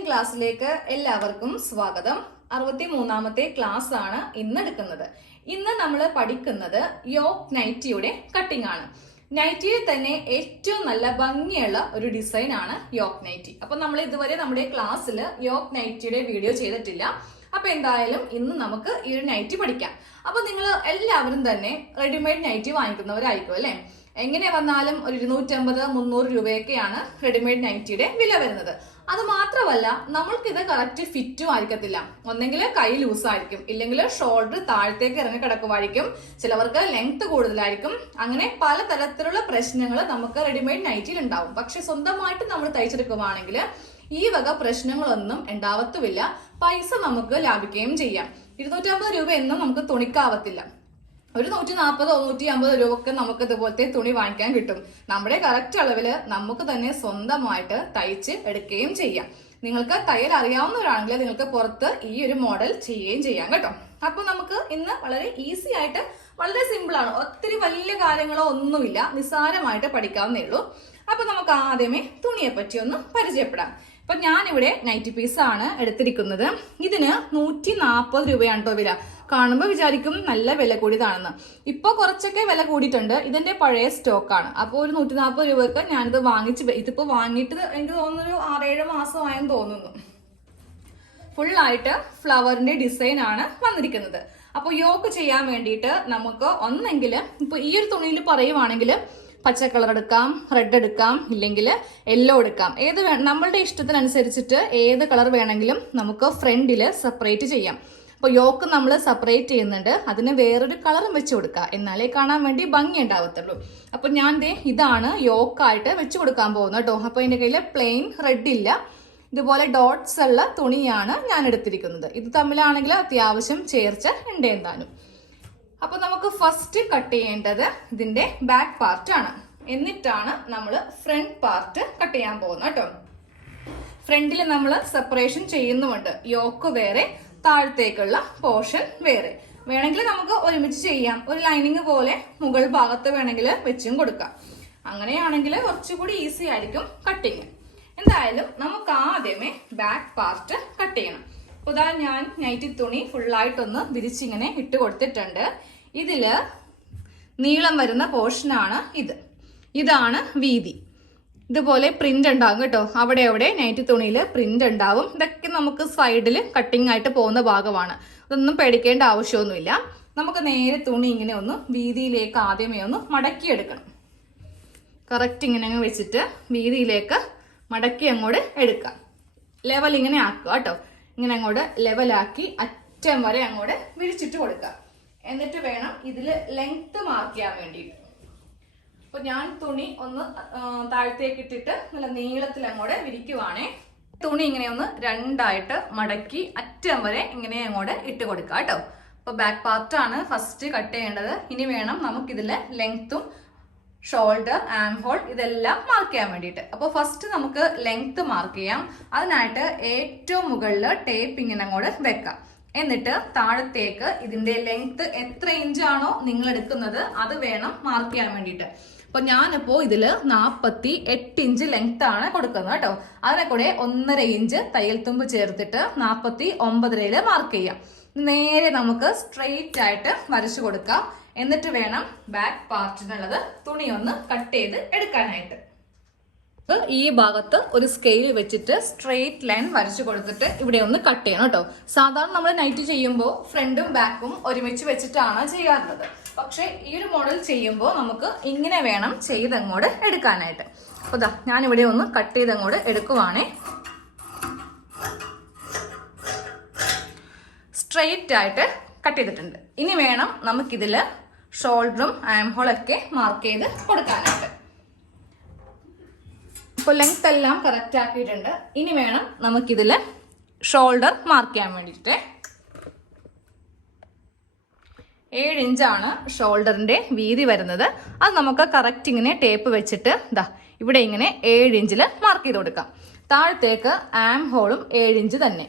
Online ക്ലാസ്സിലേക്ക് എല്ലാവർക്കും സ്വാഗതം. 63ാമത്തെ ക്ലാസ് ആണ് ഇന്ന് എടുക്കുന്നത്. ഇന്ന് നമ്മൾ പഠിക്കുന്നത് യോക്ക് നൈറ്റിയുടെ കട്ടിംഗ് ആണ്. നൈറ്റിയിൽ തന്നെ ഏറ്റവും നല്ല ഭംഗിയുള്ള ഒരു ഡിസൈൻ ആണ് യോക്ക് നൈറ്റി. അപ്പൊ നമ്മൾ ഇതുവരെ നമ്മുടെ ക്ലാസ്സിൽ യോക്ക് നൈറ്റിയുടെ വീഡിയോ ചെയ്തിട്ടില്ല. അപ്പൊ എന്തായാലും ഇന്ന് നമുക്ക് ഈ ഒരു നൈറ്റി പഠിക്കാം. അപ്പൊ നിങ്ങൾ എല്ലാവരും തന്നെ റെഡിമെയ്ഡ് നൈറ്റി വാങ്ങിക്കുന്നവരായിരിക്കും അല്ലെ. എങ്ങനെ വന്നാലും ഒരു 250-300 രൂപയൊക്കെയാണ് റെഡിമെയ്ഡ് നൈറ്റിയുടെ വില വരുന്നത്. അത് മാത്രമല്ല, നമ്മൾക്കിത് കറക്റ്റ് ഫിറ്റും ആയിരിക്കത്തില്ല. ഒന്നെങ്കിൽ കൈ ലൂസായിരിക്കും, ഇല്ലെങ്കിൽ ഷോൾഡർ താഴത്തേക്ക് ഇറങ്ങി കിടക്കുമായിരിക്കും, ചിലവർക്ക് ലെങ്ത് കൂടുതലായിരിക്കും. അങ്ങനെ പലതരത്തിലുള്ള പ്രശ്നങ്ങൾ നമുക്ക് റെഡിമെയ്ഡ് നൈറ്റിയിൽ ഉണ്ടാവും. പക്ഷെ സ്വന്തമായിട്ട് നമ്മൾ തയ്ച്ചെടുക്കുവാണെങ്കിൽ ഈ വക പ്രശ്നങ്ങളൊന്നും ഉണ്ടാവത്തുമില്ല. പൈസ നമുക്ക് ലാഭിക്കുകയും ചെയ്യാം. 250 രൂപ എന്നും നമുക്ക് തുണിക്കാവത്തില്ല. ഒരു 140-150 രൂപ ഒക്കെ നമുക്ക് ഇതുപോലത്തെ തുണി വാങ്ങിക്കാൻ കിട്ടും. നമ്മുടെ കറക്റ്റ് അളവില് നമുക്ക് തന്നെ സ്വന്തമായിട്ട് തയ്ച്ച് എടുക്കുകയും ചെയ്യാം. നിങ്ങൾക്ക് തയ്യൽ അറിയാവുന്നവരാണെങ്കിൽ നിങ്ങൾക്ക് പുറത്ത് ഈ ഒരു മോഡൽ ചെയ്യുകയും ചെയ്യാം കേട്ടോ. അപ്പൊ നമുക്ക് ഇന്ന് വളരെ ഈസി ആയിട്ട്, വളരെ സിമ്പിൾ ആണ്, ഒത്തിരി വലിയ കാര്യങ്ങളോ ഒന്നുമില്ല, നിസ്സാരമായിട്ട് പഠിക്കാവുന്നേ ഉള്ളൂ. അപ്പൊ നമുക്ക് ആദ്യമേ തുണിയെ പറ്റി ഒന്ന് പരിചയപ്പെടാം. അപ്പൊ ഞാനിവിടെ നൈറ്റി പീസ് ആണ് എടുത്തിരിക്കുന്നത്. ഇതിന് 140 രൂപയാണ് കേട്ടോ വില. കാണുമ്പോൾ വിചാരിക്കും നല്ല വില കൂടിയതാണെന്ന്. ഇപ്പൊ കുറച്ചൊക്കെ വില കൂടിയിട്ടുണ്ട്. ഇതിന്റെ പഴയ സ്റ്റോക്കാണ്. അപ്പോൾ ഒരു 140 രൂപയ്ക്ക് ഞാനിത് ഇതിപ്പോ വാങ്ങിയിട്ട് എനിക്ക് തോന്നുന്നൊരു 6-7 മാസമായെന്ന് തോന്നുന്നു. ഫുള്ളായിട്ട് ഫ്ലവറിന്റെ ഡിസൈൻ ആണ് വന്നിരിക്കുന്നത്. അപ്പോൾ യോക്ക് ചെയ്യാൻ വേണ്ടിയിട്ട് നമുക്ക് ഒന്നെങ്കിൽ ഇപ്പൊ ഈ ഒരു തുണിയിൽ പറയുവാണെങ്കിൽ പച്ച കളർ എടുക്കാം, റെഡ് എടുക്കാം, ഇല്ലെങ്കിൽ യെല്ലോ എടുക്കാം. നമ്മളുടെ ഇഷ്ടത്തിനനുസരിച്ചിട്ട് ഏത് കളർ വേണമെങ്കിലും നമുക്ക് ഫ്രണ്ടിൽ സെപ്പറേറ്റ് ചെയ്യാം. അപ്പോൾ യോക്ക് നമ്മൾ സെപ്പറേറ്റ് ചെയ്യുന്നുണ്ട്, അതിന് വേറൊരു കളറും വെച്ച് കൊടുക്കുക, എന്നാലേ കാണാൻ വേണ്ടി ഭംഗി ഉണ്ടാവത്തുള്ളൂ. അപ്പൊ ഞാൻ ഇതാണ് യോക്കായിട്ട് വെച്ച് കൊടുക്കാൻ പോകുന്നത് കേട്ടോ. അപ്പൊ എൻ്റെ കയ്യിൽ പ്ലെയിൻ റെഡ് ഇല്ല, ഇതുപോലെ ഡോട്ട്സ് ഉള്ള തുണിയാണ് ഞാൻ എടുത്തിരിക്കുന്നത്. ഇത് തമ്മിലാണെങ്കിൽ അത്യാവശ്യം ചേർച്ച ഉണ്ട് എന്തായാലും. അപ്പൊ നമുക്ക് ഫസ്റ്റ് കട്ട് ചെയ്യേണ്ടത് ഇതിന്റെ ബാക്ക് പാർട്ട് ആണ്. എന്നിട്ടാണ് നമ്മൾ ഫ്രണ്ട് പാർട്ട് കട്ട് ചെയ്യാൻ പോകുന്നത് കേട്ടോ. ഫ്രണ്ടിൽ നമ്മൾ സെപ്പറേഷൻ ചെയ്യുന്നുമുണ്ട്. യോക്ക് വേറെ, താഴത്തേക്കുള്ള പോർഷൻ വേറെ. വേണമെങ്കിൽ നമുക്ക് ഒരുമിച്ച് ചെയ്യാം. ഒരു ലൈനിങ് പോലെ മുകൾ ഭാഗത്ത് വേണമെങ്കിൽ വെച്ചും കൊടുക്കാം. അങ്ങനെയാണെങ്കിൽ കുറച്ചുകൂടി ഈസി ആയിരിക്കും കട്ടിങ്. എന്തായാലും നമുക്ക് ആദ്യമേ ബാക്ക് പാർട്ട് കട്ട് ചെയ്യണം. ഉദാ ഞാൻ നൈറ്റി തുണി ഫുള്ളായിട്ടൊന്ന് വിരിച്ചിങ്ങനെ ഇട്ട് കൊടുത്തിട്ടുണ്ട്. ഇതില് നീളം വരുന്ന പോർഷനാണ് ഇത്. ഇതാണ് വീതി. ഇതുപോലെ പ്രിന്റ് ഉണ്ടാവും കേട്ടോ. അവിടെ നൈറ്റി തുണിയിൽ പ്രിന്റ് ഉണ്ടാവും. ഇതൊക്കെ നമുക്ക് സൈഡിൽ കട്ടിങ് ആയിട്ട് പോകുന്ന ഭാഗമാണ്. അതൊന്നും പേടിക്കേണ്ട ആവശ്യമൊന്നുമില്ല. നമുക്ക് നേരെ തുണി ഇങ്ങനെ ഒന്ന് വീതിയിലേക്ക് ആദ്യമേ ഒന്ന് മടക്കിയെടുക്കണം. കറക്റ്റ് ഇങ്ങനെ അങ്ങ് വെച്ചിട്ട് വീതിയിലേക്ക് മടക്കി അങ്ങോട്ട് എടുക്കാം. ലെവൽ ഇങ്ങനെ ആക്കുക കേട്ടോ. ഇങ്ങനെ അങ്ങോട്ട് ലെവലാക്കി അറ്റം വരെ അങ്ങോട്ട് വിരിച്ചിട്ട് കൊടുക്കുക. എന്നിട്ട് വേണം ഇതിൽ ലെങ്ത് മാർക്ക് ചെയ്യാൻ വേണ്ടിയിട്ട്. അപ്പൊ ഞാൻ തുണി ഒന്ന് താഴത്തേക്ക് ഇട്ടിട്ട് നല്ല നീളത്തിൽ അങ്ങോട്ട് വിരിക്കുവാണേ. തുണി ഇങ്ങനെ ഒന്ന് രണ്ടായിട്ട് മടക്കി അറ്റം വരെ ഇങ്ങനെ അങ്ങോട്ട് ഇട്ട് കൊടുക്കുക കേട്ടോ. അപ്പൊ ബാക്ക് പാർട്ടാണ് ഫസ്റ്റ് കട്ട് ചെയ്യേണ്ടത്. ഇനി വേണം നമുക്കിതിലെ ലെങ്ത്തും ഷോൾഡർ, ആം ഹോൾ ഇതെല്ലാം മാർക്ക് ചെയ്യാൻ വേണ്ടിയിട്ട്. അപ്പോൾ ഫസ്റ്റ് നമുക്ക് ലെങ്ത് മാർക്ക് ചെയ്യാം. അതിനായിട്ട് ഏറ്റവും മുകളിൽ ടേപ്പ് ഇങ്ങനെ അങ്ങോട്ട് വെക്കാം. എന്നിട്ട് താഴത്തേക്ക് ഇതിന്റെ ലെങ്ത് എത്ര ഇഞ്ചാണോ നിങ്ങൾ എടുക്കുന്നത് അത് വേണം മാർക്ക് ചെയ്യാൻ വേണ്ടിയിട്ട്. അപ്പൊ ഞാനിപ്പോ ഇതില് 48 ഇഞ്ച് ലെങ്ത് ആണ് കൊടുക്കുന്നത് കേട്ടോ. അതിനെ കൂടെ 1.5 ഇഞ്ച് തയ്യൽ തുമ്പ് ചേർത്തിട്ട് 49.5 മാർക്ക് ചെയ്യാം. നേരെ നമുക്ക് സ്ട്രെയിറ്റ് ആയിട്ട് വരച്ചു കൊടുക്കാം. എന്നിട്ട് വേണം ബാക്ക് പാർട്ടിനുള്ളത് തുണി ഒന്ന് കട്ട് ചെയ്ത് എടുക്കാനായിട്ട്. ഈ ഭാഗത്ത് ഒരു സ്കെയിൽ വെച്ചിട്ട് സ്ട്രെയിറ്റ് ലൈൻ വരച്ചു കൊടുത്തിട്ട് ഇവിടെ ഒന്ന് കട്ട് ചെയ്യണം കേട്ടോ. സാധാരണ നമ്മൾ നൈറ്റ് ചെയ്യുമ്പോൾ ഫ്രണ്ടും ബാക്കും ഒരുമിച്ച് വെച്ചിട്ടാണ് ചെയ്യാറുള്ളത്. പക്ഷെ ഈ ഒരു മോഡൽ ചെയ്യുമ്പോൾ നമുക്ക് ഇങ്ങനെ വേണം ചെയ്തങ്ങോട്ട് എടുക്കാനായിട്ട്. അപ്പൊ ദാ ഞാനിവിടെ ഒന്ന് കട്ട് ചെയ്തങ്ങോട്ട് എടുക്കുവാണേ. സ്ട്രെയിറ്റ് ആയിട്ട് കട്ട് ചെയ്തിട്ടുണ്ട്. ഇനി വേണം നമുക്കിതില് ഷോൾഡറും ആം ഹോളൊക്കെ മാർക്ക് ചെയ്ത് കൊടുക്കാനായിട്ട്. ഇപ്പോൾ ലെങ്ത് എല്ലാം കറക്റ്റ് ആക്കിയിട്ടുണ്ട്. ഇനി വേണം നമുക്കിതില് ഷോൾഡർ മാർക്ക് ചെയ്യാൻ വേണ്ടിയിട്ട്. 7 ഇഞ്ചാണ് ഷോൾഡറിന്റെ വീതി വരുന്നത്. അത് നമുക്ക് കറക്റ്റ് ഇങ്ങനെ ടേപ്പ് വെച്ചിട്ട് ഇവിടെ ഇങ്ങനെ 7 ഇഞ്ചിൽ മാർക്ക് ചെയ്ത് കൊടുക്കാം. താഴത്തേക്ക് ആം ഹോളും 7 ഇഞ്ച് തന്നെ.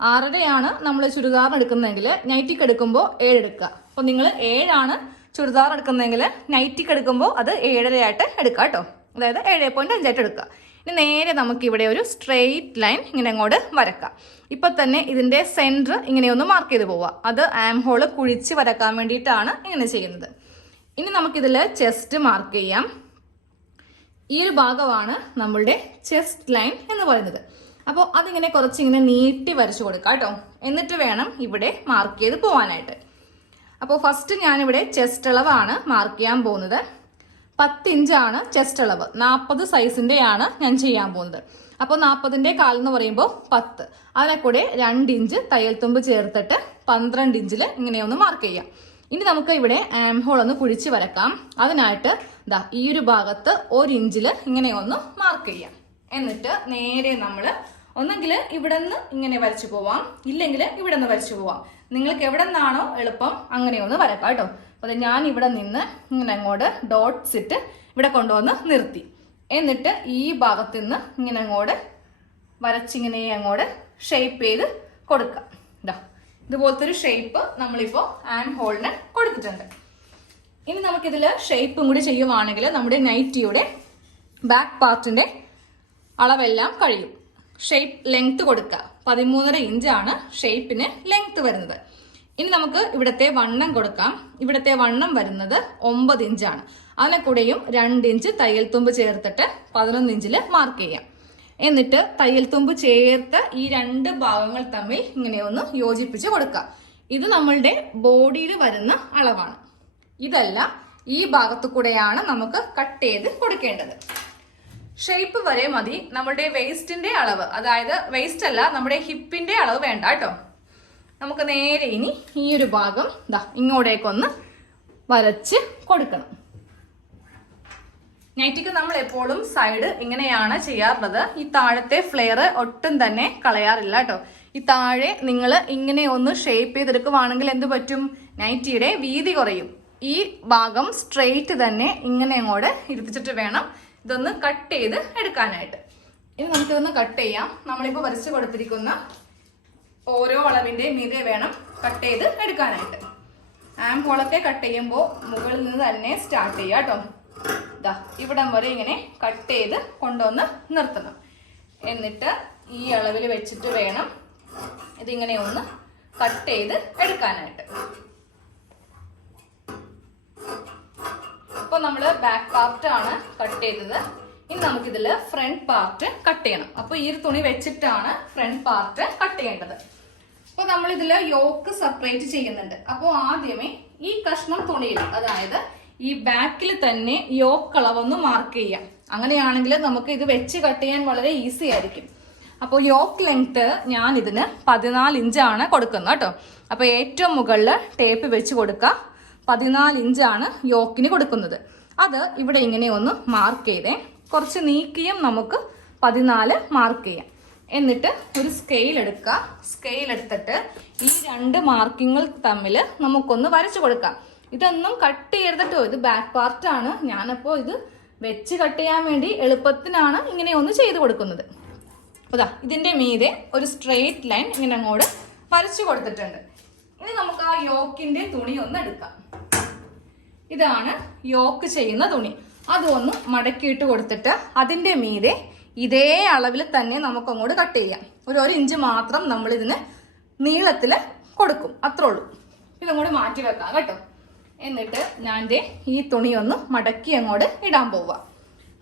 6.5 നമ്മൾ ചുരിദാർ എടുക്കുന്നതെങ്കിൽ നൈറ്റിക്ക് എടുക്കുമ്പോൾ 7 എടുക്കുക. അപ്പോൾ നിങ്ങൾ 7 ചുരിദാർ എടുക്കുന്നതെങ്കിൽ നൈറ്റിക്ക് എടുക്കുമ്പോൾ അത് 7.5 ആയിട്ട് എടുക്കുക കേട്ടോ. അതായത് 7.5 ആയിട്ട് എടുക്കുക. ഇനി നേരെ നമുക്ക് ഇവിടെ ഒരു സ്ട്രെയിറ്റ് ലൈൻ ഇങ്ങനെ അങ്ങോട്ട് വരക്കാം. ഇപ്പൊ തന്നെ ഇതിന്റെ സെന്റർ ഇങ്ങനെ ഒന്ന് മാർക്ക് ചെയ്ത് പോവുക. അത് ആം ഹോള് കുഴിച്ച് വരക്കാൻ വേണ്ടിയിട്ടാണ് ഇങ്ങനെ ചെയ്യുന്നത്. ഇനി നമുക്കിതിൽ ചെസ്റ്റ് മാർക്ക് ചെയ്യാം. ഈ ഒരു ഭാഗമാണ് നമ്മളുടെ ചെസ്റ്റ് ലൈൻ എന്ന് പറയുന്നത്. അപ്പോൾ അതിങ്ങനെ കുറച്ചിങ്ങനെ നീട്ടി വരച്ചു കൊടുക്കാം കേട്ടോ. എന്നിട്ട് വേണം ഇവിടെ മാർക്ക് ചെയ്ത് പോകാനായിട്ട്. അപ്പോൾ ഫസ്റ്റ് ഞാനിവിടെ ചെസ്റ്റ് അളവാണ് മാർക്ക് ചെയ്യാൻ പോകുന്നത്. 10 ഇഞ്ചാണ് ചെസ്റ്റ് അളവ്. 40 സൈസിൻ്റെയാണ് ഞാൻ ചെയ്യാൻ പോകുന്നത്. അപ്പോൾ 40ന്റെ കാലെന്ന് പറയുമ്പോൾ 10. അതിനെ കൂടെ 2 ഇഞ്ച് തയ്യൽ തുമ്പ് ചേർത്തിട്ട് 12 ഇഞ്ചിൽ ഇങ്ങനെ ഒന്ന് മാർക്ക് ചെയ്യാം. ഇനി നമുക്ക് ഇവിടെ ആം ഹോൾ ഒന്ന് കുഴിച്ച് വരക്കാം. അതിനായിട്ട് ദാ ഈ ഒരു ഭാഗത്ത് 1 ഇഞ്ചിൽ ഇങ്ങനെ ഒന്ന് മാർക്ക് ചെയ്യാം. എന്നിട്ട് നേരെ നമ്മൾ ഒന്നെങ്കിൽ ഇവിടെ നിന്ന് ഇങ്ങനെ വരച്ചു പോവാം, ഇല്ലെങ്കിൽ ഇവിടെ നിന്ന് വരച്ചു പോവാം. നിങ്ങൾക്ക് എവിടെ നിന്നാണോ എളുപ്പം അങ്ങനെ ഒന്ന് വരക്കാം കേട്ടോ. അപ്പോൾ ഞാൻ ഇവിടെ നിന്ന് ഇങ്ങനെ അങ്ങോട്ട് ഡോട്ട്സ് ഇട്ട് ഇവിടെ കൊണ്ടുവന്ന് നിർത്തി. എന്നിട്ട് ഈ ഭാഗത്ത് നിന്ന് ഇങ്ങനെ അങ്ങോട്ട് വരച്ചിങ്ങനെ അങ്ങോട്ട് ഷേപ്പ് ചെയ്ത് കൊടുക്കാം. ഇതാ ഇതുപോലത്തെ ഒരു ഷേപ്പ് നമ്മളിപ്പോൾ ആം ഹോളിന് കൊടുത്തിട്ടുണ്ട്. ഇനി നമുക്കിതിൽ ഷേപ്പും കൂടി ചെയ്യുവാണെങ്കിൽ നമ്മുടെ നൈറ്റിയുടെ ബാക്ക് പാർട്ടിന്റെ അളവെല്ലാം കഴിയും. ഷേപ്പ് ലെങ്ത് കൊടുക്കുക. 13.5 ഇഞ്ചാണ് ഷേപ്പിന് ലെങ്ത് വരുന്നത്. ഇനി നമുക്ക് ഇവിടത്തെ വണ്ണം കൊടുക്കാം. ഇവിടത്തെ വണ്ണം വരുന്നത് 9 ഇഞ്ചാണ്. അതിനെ കൂടെയും 2 ഇഞ്ച് തയ്യൽ തുമ്പ് ചേർത്തിട്ട് 11 ഇഞ്ചിൽ മാർക്ക് ചെയ്യാം. എന്നിട്ട് തയ്യൽ തുമ്പ് ചേർത്ത് ഈ 2 ഭാഗങ്ങൾ തമ്മിൽ ഇങ്ങനെ ഒന്ന് യോജിപ്പിച്ച് കൊടുക്കുക. ഇത് നമ്മളുടെ ബോഡിയിൽ വരുന്ന അളവാണ്. ഇതല്ല, ഈ ഭാഗത്തു കൂടെയാണ് നമുക്ക് കട്ട് ചെയ്ത് കൊടുക്കേണ്ടത്. ഷേപ്പ് വരെ മതി. നമ്മുടെ വേസ്റ്റിന്റെ അളവ്, അതായത് വേസ്റ്റ് അല്ല, നമ്മുടെ ഹിപ്പിന്റെ അളവ് വേണ്ട കേട്ടോ. നമുക്ക് നേരെ ഇനി ഈ ഒരു ഭാഗം ദാ ഇങ്ങോട്ടേക്കൊന്ന് വരച്ച് കൊടുക്കണം. നൈറ്റിക്ക് നമ്മൾ എപ്പോഴും സൈഡ് ഇങ്ങനെയാണ് ചെയ്യാറുള്ളത്. ഈ താഴത്തെ ഫ്ലെയർ ഒട്ടും തന്നെ കളയാറില്ല കേട്ടോ. ഈ താഴെ നിങ്ങൾ ഇങ്ങനെ ഒന്ന് ഷേപ്പ് ചെയ്തെടുക്കുവാണെങ്കിൽ എന്ത് പറ്റും? നൈറ്റിയുടെ വീതി കുറയും. ഈ ഭാഗം സ്ട്രെയിറ്റ് തന്നെ ഇങ്ങനെ അങ്ങോട്ട് ഇരുത്തിച്ചിട്ട് വേണം ഇതൊന്ന് കട്ട് ചെയ്ത് എടുക്കാനായിട്ട്. ഇനി നമുക്കിതൊന്ന് കട്ട് ചെയ്യാം. നമ്മളിപ്പോൾ വരച്ച് കൊടുത്തിരിക്കുന്ന ഓരോ അളവിന്റെ മീതെ വേണം കട്ട് ചെയ്ത് എടുക്കാനായിട്ട്. ആം ഹോളൊക്കെ കട്ട് ചെയ്യുമ്പോൾ മുകളിൽ നിന്ന് തന്നെ സ്റ്റാർട്ട് ചെയ്യാം കേട്ടോ. ഇതാ ഇവിടം വരെ ഇങ്ങനെ കട്ട് ചെയ്ത് കൊണ്ടുവന്ന് നിർത്തണം. എന്നിട്ട് ഈ അളവിൽ വെച്ചിട്ട് വേണം ഇതിങ്ങനെ ഒന്ന് കട്ട് ചെയ്ത് എടുക്കാനായിട്ട്. ഇപ്പൊ നമ്മള് ബാക്ക് പാർട്ട് ആണ് കട്ട് ചെയ്തത്. ഇനി നമുക്കിതിൽ ഫ്രണ്ട് പാർട്ട് കട്ട് ചെയ്യണം. അപ്പൊ ഈ ഒരു തുണി വെച്ചിട്ടാണ് ഫ്രണ്ട് പാർട്ട് കട്ട് ചെയ്യേണ്ടത്. അപ്പൊ നമ്മൾ ഇതിൽ യോക്ക് സെപ്പറേറ്റ് ചെയ്യുന്നുണ്ട്. അപ്പോൾ ആദ്യമേ ഈ കഷ്ണം തുണിയിൽ, അതായത് ഈ ബാക്കിൽ തന്നെ യോക്ക് അളവൊന്ന് മാർക്ക് ചെയ്യാം. അങ്ങനെയാണെങ്കിൽ നമുക്ക് ഇത് വെച്ച് കട്ട് ചെയ്യാൻ വളരെ ഈസി ആയിരിക്കും. അപ്പോൾ യോക്ക് ലെങ്ത് ഞാൻ ഇതിന് 14 ഇഞ്ചാണ് കൊടുക്കുന്നത് കേട്ടോ. അപ്പൊ ഏറ്റവും മുകളിൽ ടേപ്പ് വെച്ച് കൊടുക്കുക. 14 ഇഞ്ചാണ് യോക്കിന് കൊടുക്കുന്നത്. അത് ഇവിടെ ഇങ്ങനെ ഒന്ന് മാർക്ക് ചെയ്തേ. കുറച്ച് നീക്കിയും നമുക്ക് 14 മാർക്ക് ചെയ്യാം. എന്നിട്ട് ഒരു സ്കെയിൽ എടുക്കുക. സ്കെയിൽ എടുത്തിട്ട് ഈ 2 മാർക്കിങ്ങൾ തമ്മിൽ നമുക്കൊന്ന് വരച്ചു കൊടുക്കാം. ഇതൊന്നും കട്ട് ചെയ്തിട്ടോ, ഇത് ബാക്ക് പാർട്ടാണ്. ഞാനപ്പോൾ ഇത് വെച്ച് കട്ട് ചെയ്യാൻ വേണ്ടി എളുപ്പത്തിനാണ് ഇങ്ങനെ ഒന്ന് ചെയ്ത് കൊടുക്കുന്നത്. അതാ ഇതിന്റെ മീതെ ഒരു സ്ട്രെയിറ്റ് ലൈൻ ഇങ്ങനെ അങ്ങോട്ട് വരച്ചു കൊടുത്തിട്ടുണ്ട്. ഇനി നമുക്ക് ആ യോക്കിന്റെ തുണി ഒന്ന് എടുക്കാം. ഇതാണ് യോക്ക് ചെയ്യുന്ന തുണി. അതൊന്ന് മടക്കിയിട്ട് കൊടുത്തിട്ട് അതിന്റെ മീതെ ഇതേ അളവിൽ തന്നെ നമുക്ക് അങ്ങോട്ട് കട്ട് ചെയ്യാം. ഒരു 1 ഇഞ്ച് മാത്രം നമ്മൾ ഇതിന് നീളത്തിൽ കൊടുക്കും, അത്രേ ഉള്ളൂ. ഇതങ്ങോട്ട് മാറ്റി വെക്കാം കേട്ടോ. എന്നിട്ട് ഞാൻ ഈ തുണി ഒന്ന് മടക്കി അങ്ങോട്ട് ഇടാൻ പോവുക.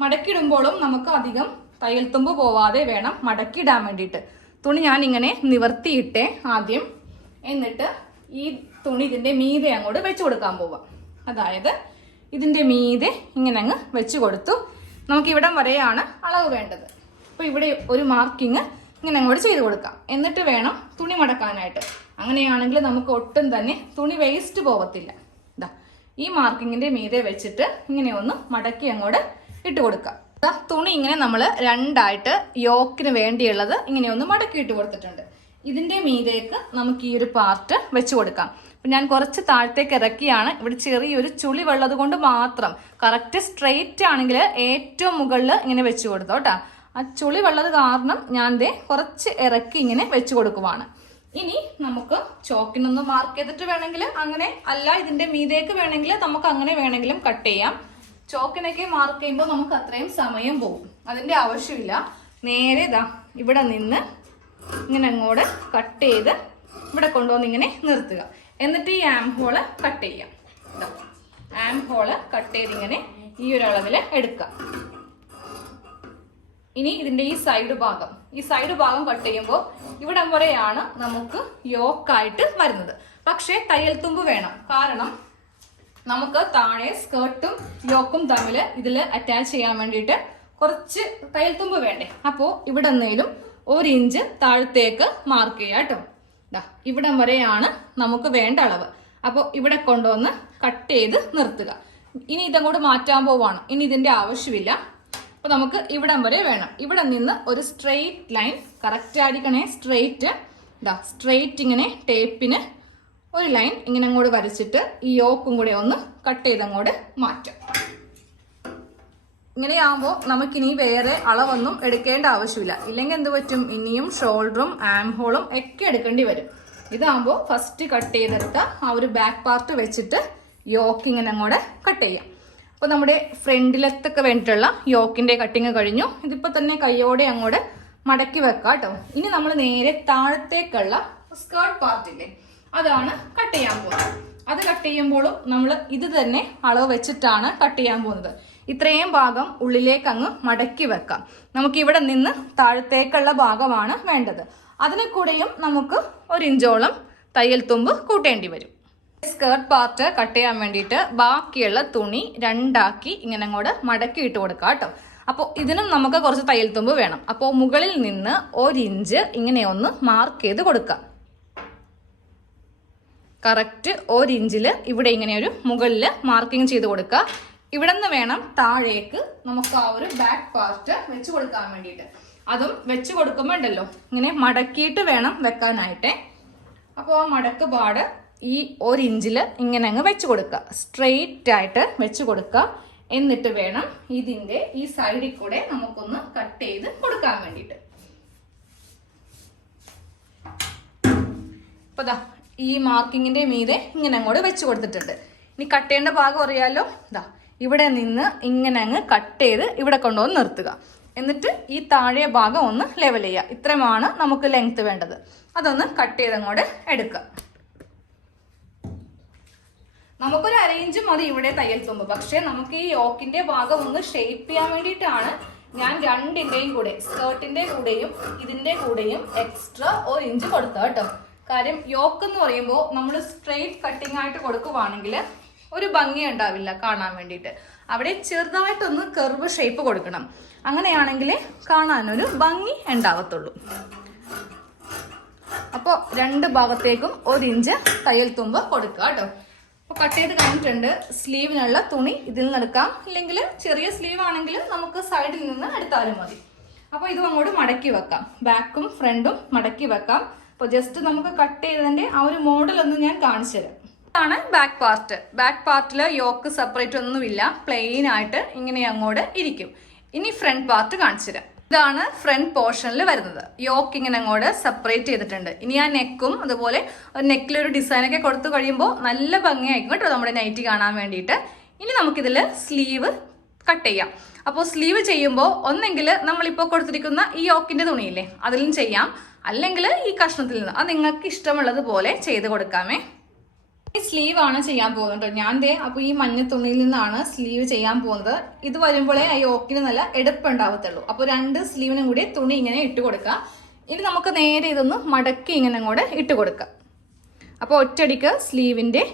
മടക്കിയിടുമ്പോഴും നമുക്ക് അധികം തയ്യൽ തുമ്പ് പോവാതെ വേണം മടക്കിയിടാൻ വേണ്ടിയിട്ട്. തുണി ഞാൻ ഇങ്ങനെ നിവർത്തിയിട്ടേ ആദ്യം. എന്നിട്ട് ഈ തുണി ഇതിന്റെ മീതെ അങ്ങോട്ട് വെച്ച് കൊടുക്കാൻ പോവാം. അതായത് ഇതിന്റെ മീതെ ഇങ്ങനെ അങ്ങ് വെച്ച് കൊടുത്തു. നമുക്ക് ഇവിടം വരെയാണ് അളവ് വേണ്ടത്. അപ്പൊ ഇവിടെ ഒരു മാർക്കിങ് ഇങ്ങനെ അങ്ങോട്ട് ചെയ്ത് കൊടുക്കാം. എന്നിട്ട് വേണം തുണി മടക്കാനായിട്ട്. അങ്ങനെയാണെങ്കിൽ നമുക്ക് ഒട്ടും തന്നെ തുണി വേസ്റ്റ് പോകത്തില്ല. ഇതാ ഈ മാർക്കിങ്ങിന്റെ മീതെ വെച്ചിട്ട് ഇങ്ങനെ ഒന്ന് മടക്കി അങ്ങോട്ട് ഇട്ട് കൊടുക്കാം. തുണി ഇങ്ങനെ നമ്മൾ 2ആയിട്ട് യോക്കിന് വേണ്ടിയുള്ളത് ഇങ്ങനെ ഒന്ന് മടക്കി ഇട്ട് കൊടുത്തിട്ടുണ്ട്. ഇതിന്റെ മീതേക്ക് നമുക്ക് ഈ ഒരു പാർട്ട് വെച്ച് കൊടുക്കാം. ഞാൻ കുറച്ച് താഴത്തേക്ക് ഇറക്കിയാണ്. ഇവിടെ ചെറിയൊരു ചുളി വെള്ളത് കൊണ്ട് മാത്രം കറക്റ്റ് സ്ട്രെയിറ്റ് ആണെങ്കിൽ ഏറ്റവും മുകളിൽ ഇങ്ങനെ വെച്ച് കൊടുത്തു കേട്ടോ. ആ ചുളി വെള്ളത് കാരണം ഞാൻ കുറച്ച് ഇറക്കി ഇങ്ങനെ വെച്ച് കൊടുക്കുവാണ്. ഇനി നമുക്ക് ചോക്കിനൊന്ന് മാർക്ക് ചെയ്തിട്ട് വേണമെങ്കിൽ അങ്ങനെ, അല്ല ഇതിന്റെ മീതേക്ക് വേണമെങ്കിൽ നമുക്ക് അങ്ങനെ വേണമെങ്കിലും കട്ട് ചെയ്യാം. ചോക്കിനൊക്കെ മാർക്ക് ചെയ്യുമ്പോൾ നമുക്ക് അത്രയും സമയം പോകും. അതിൻ്റെ ആവശ്യമില്ല. നേരെ ഇതാ ഇവിടെ നിന്ന് ഇങ്ങനെ അങ്ങോട്ട് കട്ട് ചെയ്ത് ഇവിടെ കൊണ്ടുവന്ന് ഇങ്ങനെ നിർത്തുക. എന്നിട്ട് ഈ ആം ഹോള് കട്ട് ചെയ്യാം. ആം ഹോള് കട്ട് ചെയ്ത് ഇങ്ങനെ ഈ ഒരു അളവിൽ എടുക്കാം. ഇനി ഇതിന്റെ ഈ സൈഡ് ഭാഗം കട്ട് ചെയ്യുമ്പോൾ ഇവിടം വരെയാണ് നമുക്ക് യോക്കായിട്ട് വരുന്നത്. പക്ഷേ തയ്യൽ തുമ്പ് വേണം. കാരണം നമുക്ക് താഴെ സ്കേർട്ടും യോക്കും തമ്മിൽ ഇതിൽ അറ്റാച്ച് ചെയ്യാൻ വേണ്ടിയിട്ട് കുറച്ച് തയ്യൽ തുമ്പ് വേണ്ടേ. അപ്പോൾ ഇവിടെ എന്തെങ്കിലും 1 ഇഞ്ച് താഴത്തേക്ക് മാർക്ക് ചെയ്യാം കേട്ടോ. ഇവിടം വരെയാണ് നമുക്ക് വേണ്ട അളവ്. അപ്പോൾ ഇവിടെ കൊണ്ടുവന്ന് കട്ട് ചെയ്ത് നിർത്തുക. ഇനി ഇതങ്ങോട്ട് മാറ്റാൻ പോവാണ്. ഇനി ഇതിന്റെ ആവശ്യമില്ല. അപ്പൊ നമുക്ക് ഇവിടം വരെ വേണം. ഇവിടെ നിന്ന് ഒരു സ്ട്രെയിറ്റ് ലൈൻ കറക്റ്റ് ആയിരിക്കണേ. സ്ട്രെയിറ്റ് ഇങ്ങനെ ടേപ്പിന് ഒരു ലൈൻ ഇങ്ങനെ അങ്ങോട്ട് വരച്ചിട്ട് ഈ യോക്കും കൂടെ ഒന്ന് കട്ട് ചെയ്ത് അങ്ങോട്ട് മാറ്റാം. ഇങ്ങനെയാകുമ്പോൾ നമുക്കിനി വേറെ അളവൊന്നും എടുക്കേണ്ട ആവശ്യമില്ല. ഇല്ലെങ്കിൽ എന്ത് പറ്റും, ഇനിയും ഷോൾഡറും ആം ഹോളും ഒക്കെ എടുക്കേണ്ടി വരും. ഇതാകുമ്പോൾ ഫസ്റ്റ് കട്ട് ചെയ്തെടുത്ത ആ ഒരു ബാക്ക് പാർട്ട് വെച്ചിട്ട് യോക്ക് ഇങ്ങനെ അങ്ങോട്ട് കട്ട് ചെയ്യാം. അപ്പോൾ നമ്മുടെ ഫ്രണ്ടിലത്തൊക്കെ വേണ്ടിയിട്ടുള്ള യോക്കിന്റെ കട്ടിങ് കഴിഞ്ഞു. ഇതിപ്പോൾ തന്നെ കൈയോടെ അങ്ങോട്ട് മടക്കി വെക്കാം കേട്ടോ. ഇനി നമ്മൾ നേരെ താഴത്തേക്കുള്ള സ്കേർട്ട് പാർട്ടില്ലേ, അതാണ് കട്ട് ചെയ്യാൻ പോകുന്നത്. അത് കട്ട് ചെയ്യുമ്പോഴും നമ്മൾ ഇത് തന്നെ അളവ് വെച്ചിട്ടാണ് കട്ട് ചെയ്യാൻ പോകുന്നത്. ഇത്രയും ഭാഗം ഉള്ളിലേക്ക് അങ്ങ് മടക്കി വെക്കാം. നമുക്ക് ഇവിടെ നിന്ന് താഴത്തേക്കുള്ള ഭാഗമാണ് വേണ്ടത്. അതിനെ കൂടെയും നമുക്ക് 1 ഇഞ്ചോളം തയ്യൽ തുമ്പ് കൂട്ടേണ്ടി വരും. സ്കേർട്ട് പാർട്ട് കട്ട് ചെയ്യാൻ വേണ്ടിയിട്ട് ബാക്കിയുള്ള തുണി 2 ആക്കി ഇങ്ങനെ അങ്ങോട്ട് മടക്കി ഇട്ട് കൊടുക്കാം കേട്ടോ. അപ്പോൾ ഇതിനും നമുക്ക് കുറച്ച് തയ്യൽ തുമ്പ് വേണം. അപ്പോൾ മുകളിൽ നിന്ന് 1 ഇഞ്ച് ഇങ്ങനെ ഒന്ന് മാർക്ക് ചെയ്ത് കൊടുക്കാം. കറക്റ്റ് 1 ഇഞ്ചിൽ ഇവിടെ ഇങ്ങനെ ഒരു മുകളിൽ മാർക്കിങ് ചെയ്ത് കൊടുക്കുക. ഇവിടെ നിന്ന് വേണം താഴേക്ക് നമുക്ക് ആ ഒരു ബാക്ക് പാർട്ട് വെച്ച് കൊടുക്കാൻ വേണ്ടിയിട്ട്. അതും വെച്ച് കൊടുക്കുമ്പോൾ ഉണ്ടല്ലോ ഇങ്ങനെ മടക്കിയിട്ട് വേണം വെക്കാനായിട്ടേ. അപ്പോൾ ആ മടക്ക് പാട് ഈ 1 ഇഞ്ചിൽ ഇങ്ങനെ അങ്ങ് വെച്ച് കൊടുക്കുക. സ്ട്രെയിറ്റ് ആയിട്ട് വെച്ച് കൊടുക്കുക. എന്നിട്ട് വേണം ഇതിന്റെ ഈ സൈഡിൽ കൂടെ നമുക്കൊന്ന് കട്ട് ചെയ്ത് കൊടുക്കാൻ വേണ്ടിയിട്ട്. അപ്പൊ ദാ ഈ മാർക്കിങ്ങിന്റെ മീതെ ഇങ്ങനെ അങ്ങോട്ട് വെച്ച് കൊടുത്തിട്ടുണ്ട്. ഇനി കട്ട് ചെയ്യേണ്ട ഭാഗം അറിയാലോ. ദാ ഇവിടെ നിന്ന് ഇങ്ങനെ അങ്ങ് കട്ട് ചെയ്ത് ഇവിടെ കൊണ്ടുവന്ന് നിർത്തുക. എന്നിട്ട് ഈ താഴെ ഭാഗം ഒന്ന് ലെവൽ ചെയ്യുക. ഇത്രയുമാണ് നമുക്ക് ലെങ്ത് വേണ്ടത്. അതൊന്ന് കട്ട് ചെയ്ത് അങ്ങോട്ട് എടുക്കുക. നമുക്കൊരു 1/2 ഇഞ്ച് മതി ഇവിടെ തയ്യൽ തുമ്പ്. പക്ഷെ നമുക്ക് ഈ യോക്കിന്റെ ഭാഗം ഒന്ന് ഷേപ്പ് ചെയ്യാൻ വേണ്ടിയിട്ടാണ് ഞാൻ രണ്ടിന്റെയും കൂടെ, സ്കേർട്ടിന്റെ കൂടെയും ഇതിന്റെ കൂടെയും എക്സ്ട്രാ 1 ഇഞ്ച് കൊടുത്ത കേട്ടോ. കാര്യം യോക്ക് എന്ന് പറയുമ്പോൾ നമ്മൾ സ്ട്രെയിറ്റ് കട്ടിങ് ആയിട്ട് കൊടുക്കുവാണെങ്കിൽ ഒരു ഭംഗി ഉണ്ടാവില്ല കാണാൻ വേണ്ടിയിട്ട്. അവിടെ ചെറുതായിട്ടൊന്ന് കർവ് ഷേപ്പ് കൊടുക്കണം. അങ്ങനെയാണെങ്കിൽ കാണാനൊരു ഭംഗി ഉണ്ടാവത്തുള്ളൂ. അപ്പോൾ 2 ഭാഗത്തേക്കും 1 ഇഞ്ച് തയ്യൽ തുമ്പ് കൊടുക്കുക കേട്ടോ. അപ്പോൾ കട്ട് ചെയ്ത് കഴിഞ്ഞിട്ടുണ്ട്. സ്ലീവിനുള്ള തുണി ഇതിൽ നിന്ന് എടുക്കാം. ഇല്ലെങ്കിൽ ചെറിയ സ്ലീവ് ആണെങ്കിൽ നമുക്ക് സൈഡിൽ നിന്ന് എടുത്താലും മതി. അപ്പോൾ ഇതും അങ്ങോട്ട് മടക്കി വെക്കാം. ബാക്കും ഫ്രണ്ടും മടക്കി വെക്കാം. അപ്പോൾ ജസ്റ്റ് നമുക്ക് കട്ട് ചെയ്തതിന്റെ ആ ഒരു മോഡൽ ഒന്ന് ഞാൻ കാണിച്ചു തരാം. ഇതാണ് ബാക്ക് പാർട്ട്. ബാക്ക് പാർട്ടിൽ യോക്ക് സെപ്പറേറ്റ് ഒന്നുമില്ല, പ്ലെയിൻ ആയിട്ട് ഇങ്ങനെ അങ്ങോട്ട് ഇരിക്കും. ഇനി ഫ്രണ്ട് പാർട്ട് കാണിച്ചു തരാം. ഇതാണ് ഫ്രണ്ട് പോർഷനിൽ വരുന്നത്. യോക്ക് ഇങ്ങനെ അങ്ങോട്ട് സെപ്പറേറ്റ് ചെയ്തിട്ടുണ്ട്. ഇനി ആ നെക്കും അതുപോലെ നെക്കിലൊരു ഡിസൈനൊക്കെ കൊടുത്തു കഴിയുമ്പോൾ നല്ല ഭംഗിയായിരിക്കും കേട്ടോ നമ്മുടെ നൈറ്റി കാണാൻ വേണ്ടിയിട്ട്. ഇനി നമുക്കിതിൽ സ്ലീവ് കട്ട് ചെയ്യാം. അപ്പോൾ സ്ലീവ് ചെയ്യുമ്പോൾ ഒന്നെങ്കിൽ നമ്മളിപ്പോൾ കൊടുത്തിരിക്കുന്ന ഈ യോക്കിന്റെ തുണിയില്ലേ അതിലും ചെയ്യാം, അല്ലെങ്കിൽ ഈ കഷ്ണത്തിൽ നിന്ന്. അത് നിങ്ങൾക്ക് ഇഷ്ടമുള്ളത് പോലെ ചെയ്ത് കൊടുക്കാമേ. ഈ സ്ലീവ് ആണ് ചെയ്യാൻ പോകുന്നത്. ഞാൻ അപ്പോൾ ഈ മഞ്ഞ തുണിയിൽ നിന്നാണ് സ്ലീവ് ചെയ്യാൻ പോകുന്നത്. ഇത് വരുമ്പോഴേ ആ യോക്കിന് നല്ല എടുപ്പുണ്ടാവത്തുള്ളൂ. അപ്പോൾ 2 സ്ലീവിനും കൂടി തുണി ഇങ്ങനെ ഇട്ട് കൊടുക്കുക. ഇനി നമുക്ക് നേരെ ഇതൊന്ന് മടക്കി ഇങ്ങനെ അങ്ങോട്ട് ഇട്ട് കൊടുക്കാം. അപ്പോൾ ഒറ്റയടിക്ക് സ്ലീവിന്റെ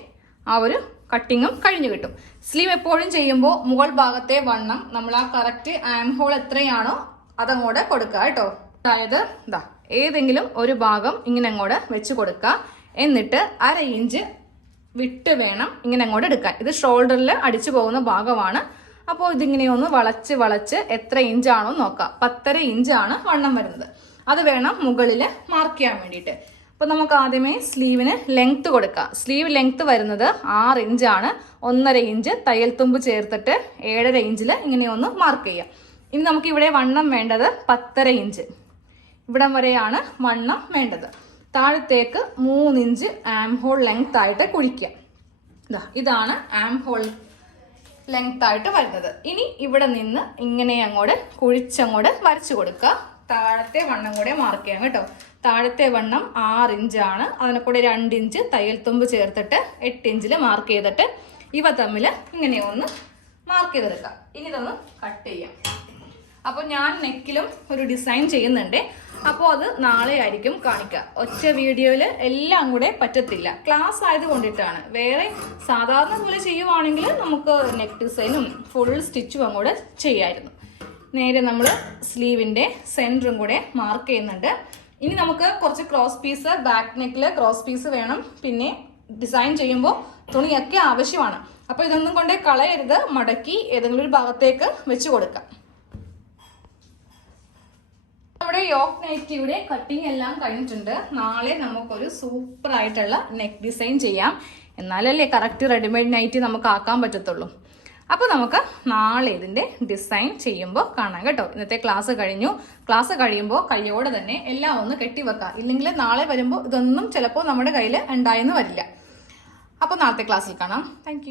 ആ ഒരു കട്ടിങ്ങും കഴിഞ്ഞു കിട്ടും. സ്ലീവ് എപ്പോഴും ചെയ്യുമ്പോൾ മുകൾ ഭാഗത്തെ വണ്ണം നമ്മൾ ആ കറക്റ്റ് ആം ഹോൾ എത്രയാണോ അതങ്ങോട്ട് കൊടുക്കുക കേട്ടോ. അതായത് ഇതാ ഏതെങ്കിലും ഒരു ഭാഗം ഇങ്ങനെ അങ്ങോട്ട് വെച്ച് കൊടുക്കുക. എന്നിട്ട് 1/2 ഇഞ്ച് വിട്ട് വേണം ഇങ്ങനെ അങ്ങോട്ട് എടുക്കാൻ. ഇത് ഷോൾഡറിൽ അടിച്ചു പോകുന്ന ഭാഗമാണ്. അപ്പോൾ ഇതിങ്ങനെ ഒന്ന് വളച്ച് വളച്ച് എത്ര ഇഞ്ചാണോ നോക്കാം. 10.5 ഇഞ്ചാണ് വണ്ണം വരുന്നത്. അത് വേണം മുകളിൽ മാർക്ക് ചെയ്യാൻ വേണ്ടിയിട്ട്. അപ്പോൾ നമുക്ക് ആദ്യമേ സ്ലീവിന് ലെങ്ത് കൊടുക്കാം. സ്ലീവ് ലെങ്ത് വരുന്നത് 6 ഇഞ്ചാണ്. 1.5 ഇഞ്ച് തയ്യൽ തുമ്പ് ചേർത്തിട്ട് 7.5 ഇഞ്ചിൽ ഇങ്ങനെ ഒന്ന് മാർക്ക് ചെയ്യാം. ഇനി നമുക്ക് ഇവിടെ വണ്ണം വേണ്ടത് 10.5 ഇഞ്ച്. ഇവിടം വരെയാണ് വണ്ണം വേണ്ടത്. താഴത്തേക്ക് 3 ഇഞ്ച് ആം ഹോൾ ലെങ്ത് ആയിട്ട് കുഴിക്കുക. ഇതാണ് ആം ഹോൾ ലെങ്ത് ആയിട്ട് വരുന്നത്. ഇനി ഇവിടെ നിന്ന് ഇങ്ങനെ അങ്ങോട്ട് കുഴിച്ചങ്ങോട്ട് വരച്ചു കൊടുക്കുക. താഴത്തെ വണ്ണം കൂടെ മാർക്ക് ചെയ്യാം കേട്ടോ. താഴത്തെ വണ്ണം 6 ഇഞ്ചാണ്. അതിനെ കൂടെ 2 ഇഞ്ച് തയ്യൽ തുമ്പ് ചേർത്തിട്ട് 8 ഇഞ്ചിൽ മാർക്ക് ചെയ്തിട്ട് ഇവ തമ്മിൽ ഇങ്ങനെ ഒന്ന് മാർക്ക് ചെയ്തെടുക്കാം. ഇനി ഇതൊന്ന് കട്ട് ചെയ്യാം. അപ്പോൾ ഞാൻ നെക്കിലും ഒരു ഡിസൈൻ ചെയ്യുന്നുണ്ട്. അപ്പോൾ അത് നാളെ ആയിരിക്കും കാണിക്കുക. ഒറ്റ വീഡിയോയിൽ എല്ലാം കൂടെ പറ്റത്തില്ല, ക്ലാസ് ആയത് കൊണ്ടിട്ടാണ്. വേറെ സാധാരണ പോലെ ചെയ്യുവാണെങ്കിൽ നമുക്ക് നെക്ക് ഡിസൈനും ഫുൾ സ്റ്റിച്ചും അങ്ങോട്ട് ചെയ്യാമായിരുന്നു. നേരെ നമ്മൾ സ്ലീവിൻ്റെ സെൻറ്ററും കൂടെ മാർക്ക് ചെയ്യുന്നുണ്ട്. ഇനി നമുക്ക് കുറച്ച് ക്രോസ് പീസ്, ബാക്ക് നെക്കിൽ ക്രോസ് പീസ് വേണം. പിന്നെ ഡിസൈൻ ചെയ്യുമ്പോൾ തുണിയൊക്കെ ആവശ്യമാണ്. അപ്പോൾ ഇതൊന്നും കൊണ്ട് കളയരുത്, മടക്കി ഏതെങ്കിലും ഒരു ഭാഗത്തേക്ക് വെച്ച് കൊടുക്കാം. നമ്മുടെ യോക്ക് നൈറ്റിയുടെ കട്ടിങ് എല്ലാം കഴിഞ്ഞിട്ടുണ്ട്. നാളെ നമുക്കൊരു സൂപ്പർ ആയിട്ടുള്ള നെക്ക് ഡിസൈൻ ചെയ്യാം. എന്നാലല്ലേ കറക്റ്റ് റെഡിമെയ്ഡ് നൈറ്റി നമുക്ക് ആക്കാൻ പറ്റത്തുള്ളൂ. അപ്പോൾ നമുക്ക് നാളെ ഇതിൻ്റെ ഡിസൈൻ ചെയ്യുമ്പോൾ കാണാം കേട്ടോ. ഇന്നത്തെ ക്ലാസ് കഴിഞ്ഞു. ക്ലാസ് കഴിയുമ്പോൾ കയ്യോടെ തന്നെ എല്ലാം ഒന്ന് കെട്ടിവെക്കാം. ഇല്ലെങ്കിൽ നാളെ വരുമ്പോൾ ഇതൊന്നും ചിലപ്പോൾ നമ്മുടെ കയ്യിൽ ഉണ്ടായെന്ന് വരില്ല. അപ്പോൾ നാളത്തെ ക്ലാസ്സിൽ കാണാം. താങ്ക്